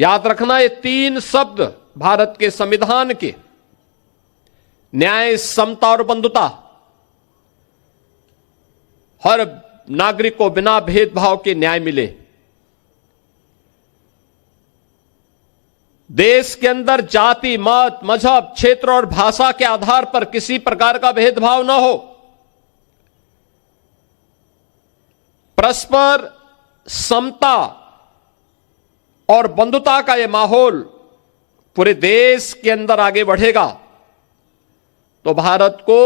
याद रखना, ये तीन शब्द भारत के संविधान के, न्याय, समता और बंधुता, हर नागरिक को बिना भेदभाव के न्याय मिले, देश के अंदर जाति, मत, मजहब, क्षेत्र और भाषा के आधार पर किसी प्रकार का भेदभाव न हो, परस्पर समता और बंधुता का यह माहौल पूरे देश के अंदर आगे बढ़ेगा तो भारत को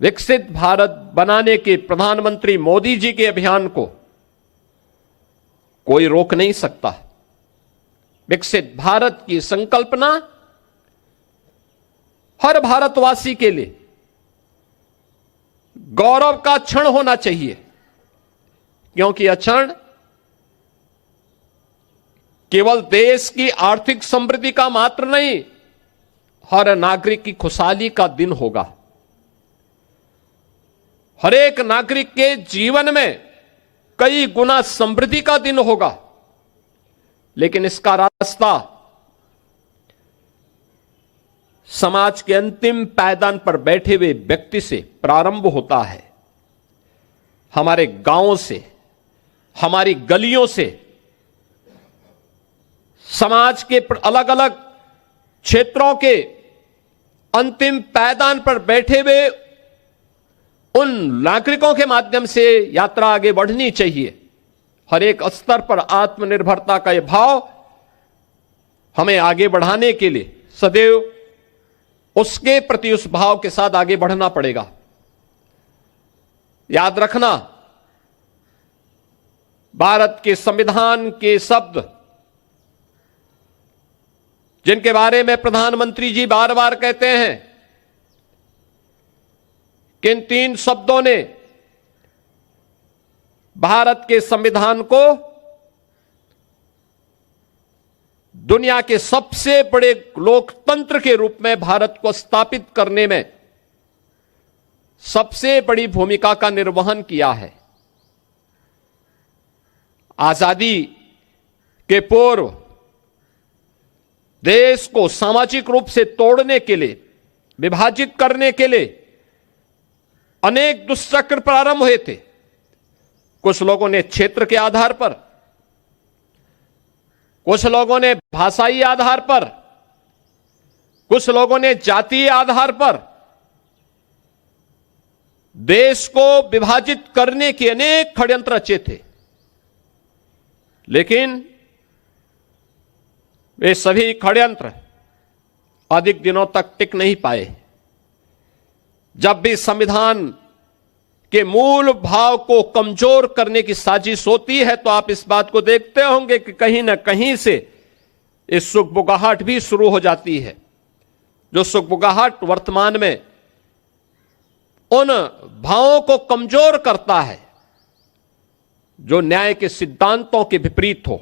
विकसित भारत बनाने के प्रधानमंत्री मोदी जी के अभियान को कोई रोक नहीं सकता। विकसित भारत की संकल्पना हर भारतवासी के लिए गौरव का क्षण होना चाहिए, क्योंकि यह क्षण केवल देश की आर्थिक समृद्धि का मात्र नहीं, हर नागरिक की खुशहाली का दिन होगा। हर एक नागरिक के जीवन में कई गुना समृद्धि का दिन होगा, लेकिन इसका रास्ता समाज के अंतिम पायदान पर बैठे हुए व्यक्ति से प्रारंभ होता है, हमारे गांवों से, हमारी गलियों से, समाज के अलग अलग क्षेत्रों के अंतिम पायदान पर बैठे हुए उन नागरिकों के माध्यम से यात्रा आगे बढ़नी चाहिए। हर एक स्तर पर आत्मनिर्भरता का यह भाव हमें आगे बढ़ाने के लिए सदैव उसके प्रति उस भाव के साथ आगे बढ़ना पड़ेगा। याद रखना, भारत के संविधान के शब्द जिनके बारे में प्रधानमंत्री जी बार बार कहते हैं कि इन तीन शब्दों ने भारत के संविधान को दुनिया के सबसे बड़े लोकतंत्र के रूप में भारत को स्थापित करने में सबसे बड़ी भूमिका का निर्वहन किया है। आजादी के पूर्व देश को सामाजिक रूप से तोड़ने के लिए, विभाजित करने के लिए अनेक दुष्चक्र प्रारंभ हुए थे। कुछ लोगों ने क्षेत्र के आधार पर, कुछ लोगों ने भाषाई आधार पर, कुछ लोगों ने जातीय आधार पर देश को विभाजित करने के अनेक षड्यंत्र रचे थे, लेकिन वे सभी षड्यंत्र अधिक दिनों तक टिक नहीं पाए। जब भी संविधान के मूल भाव को कमजोर करने की साजिश होती है तो आप इस बात को देखते होंगे कि कहीं ना कहीं से इस सुगबुगाहट भी शुरू हो जाती है, जो सुगबुगाहट वर्तमान में उन भावों को कमजोर करता है जो न्याय के सिद्धांतों के विपरीत हो।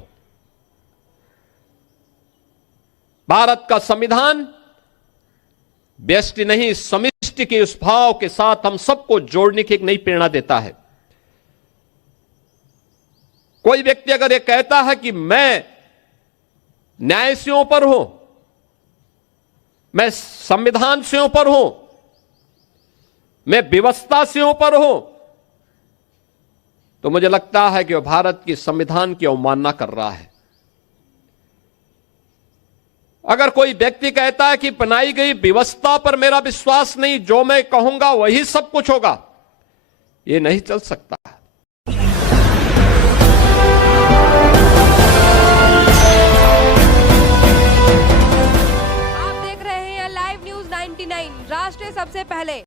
भारत का संविधान व्यष्टि नहीं, समिष्टि के उस भाव के साथ हम सबको जोड़ने की एक नई प्रेरणा देता है। कोई व्यक्ति अगर यह कहता है कि मैं न्याय से ऊपर हूं, मैं संविधान से ऊपर हूं, मैं व्यवस्था से ऊपर हूं, तो मुझे लगता है कि वह भारत की संविधान की अवमानना कर रहा है। अगर कोई व्यक्ति कहता है कि बनाई गई व्यवस्था पर मेरा विश्वास नहीं, जो मैं कहूंगा वही सब कुछ होगा, यह नहीं चल सकता।